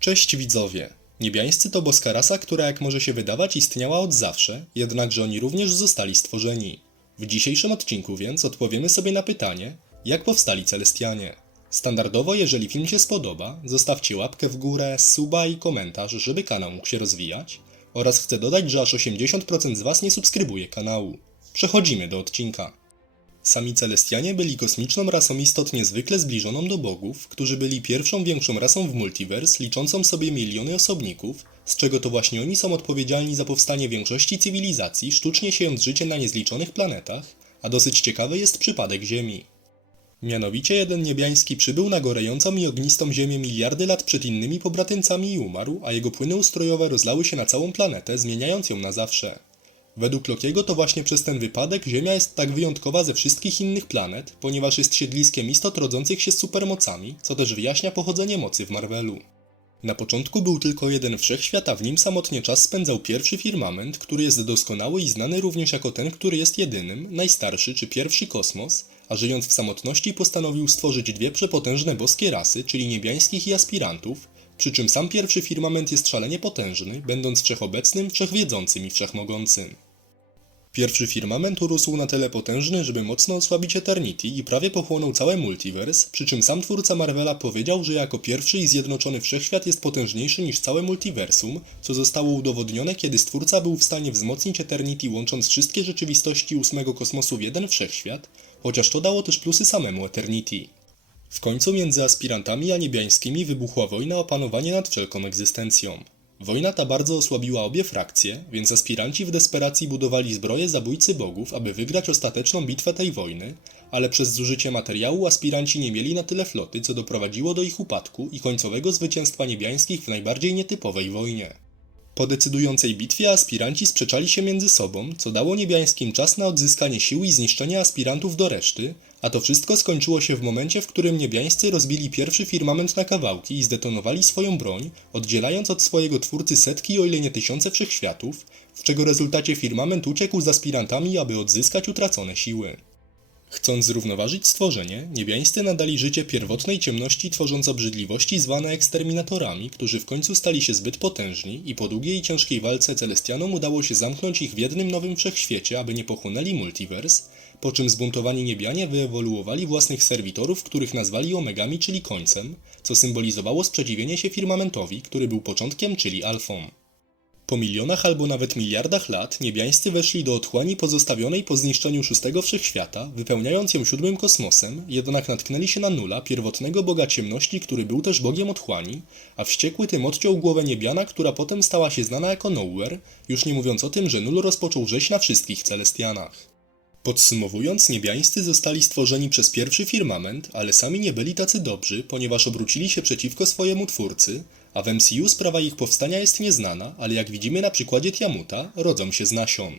Cześć widzowie! Niebiańscy to boska rasa, która jak może się wydawać istniała od zawsze, jednakże oni również zostali stworzeni. W dzisiejszym odcinku więc odpowiemy sobie na pytanie, jak powstali Celestianie. Standardowo, jeżeli film się spodoba, zostawcie łapkę w górę, suba i komentarz, żeby kanał mógł się rozwijać. Oraz chcę dodać, że aż 80% z Was nie subskrybuje kanału. Przechodzimy do odcinka. Sami Celestianie byli kosmiczną rasą istot niezwykle zbliżoną do bogów, którzy byli pierwszą większą rasą w multiverse, liczącą sobie miliony osobników, z czego to właśnie oni są odpowiedzialni za powstanie większości cywilizacji, sztucznie siejąc życie na niezliczonych planetach, a dosyć ciekawy jest przypadek Ziemi. Mianowicie jeden niebiański przybył na gorejącą i ognistą Ziemię miliardy lat przed innymi pobratyńcami i umarł, a jego płyny ustrojowe rozlały się na całą planetę, zmieniając ją na zawsze. Według Lokiego to właśnie przez ten wypadek Ziemia jest tak wyjątkowa ze wszystkich innych planet, ponieważ jest siedliskiem istot rodzących się z supermocami, co też wyjaśnia pochodzenie mocy w Marvelu. Na początku był tylko jeden wszechświat, a w nim samotnie czas spędzał pierwszy firmament, który jest doskonały i znany również jako ten, który jest jedynym, najstarszy czy pierwszy kosmos, a żyjąc w samotności postanowił stworzyć dwie przepotężne boskie rasy, czyli niebiańskich i aspirantów, przy czym sam pierwszy firmament jest szalenie potężny, będąc wszechobecnym, wszechwiedzącym i wszechmogącym. Pierwszy firmament urósł na tyle potężny, żeby mocno osłabić Eternity i prawie pochłonął całe multiverse, przy czym sam twórca Marvela powiedział, że jako pierwszy i zjednoczony wszechświat jest potężniejszy niż całe multiversum, co zostało udowodnione, kiedy stwórca był w stanie wzmocnić Eternity łącząc wszystkie rzeczywistości ósmego kosmosu w jeden wszechświat, chociaż to dało też plusy samemu Eternity. W końcu między aspirantami a niebiańskimi wybuchła wojna o panowanie nad wszelką egzystencją. Wojna ta bardzo osłabiła obie frakcje, więc aspiranci w desperacji budowali zbroje zabójcy bogów, aby wygrać ostateczną bitwę tej wojny, ale przez zużycie materiału aspiranci nie mieli na tyle floty, co doprowadziło do ich upadku i końcowego zwycięstwa niebiańskich w najbardziej nietypowej wojnie. Po decydującej bitwie aspiranci sprzeczali się między sobą, co dało niebiańskim czas na odzyskanie sił i zniszczenie aspirantów do reszty, a to wszystko skończyło się w momencie, w którym niebiańscy rozbili pierwszy firmament na kawałki i zdetonowali swoją broń, oddzielając od swojego twórcy setki, o ile nie tysiące wszechświatów, w czego rezultacie firmament uciekł z aspirantami, aby odzyskać utracone siły. Chcąc zrównoważyć stworzenie, niebiańscy nadali życie pierwotnej ciemności tworząc obrzydliwości zwane eksterminatorami, którzy w końcu stali się zbyt potężni i po długiej i ciężkiej walce Celestianom udało się zamknąć ich w jednym nowym wszechświecie, aby nie pochłonęli multiverse, po czym zbuntowani niebianie wyewoluowali własnych serwitorów, których nazwali omegami, czyli końcem, co symbolizowało sprzeciwienie się firmamentowi, który był początkiem, czyli alfą. Po milionach albo nawet miliardach lat niebiańscy weszli do otchłani pozostawionej po zniszczeniu szóstego wszechświata, wypełniając ją siódmym kosmosem, jednak natknęli się na Nula, pierwotnego boga ciemności, który był też bogiem otchłani, a wściekły tym odciął głowę niebiana, która potem stała się znana jako Nowhere, już nie mówiąc o tym, że Nul rozpoczął rzeź na wszystkich Celestianach. Podsumowując, niebiańscy zostali stworzeni przez pierwszy firmament, ale sami nie byli tacy dobrzy, ponieważ obrócili się przeciwko swojemu twórcy, a w MCU sprawa ich powstania jest nieznana, ale jak widzimy na przykładzie Tiamuta, rodzą się z nasion.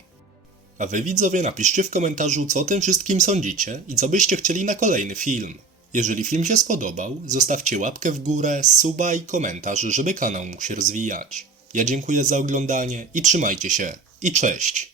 A wy widzowie napiszcie w komentarzu, co o tym wszystkim sądzicie i co byście chcieli na kolejny film. Jeżeli film się spodobał, zostawcie łapkę w górę, suba i komentarz, żeby kanał mógł się rozwijać. Ja dziękuję za oglądanie i trzymajcie się. I cześć!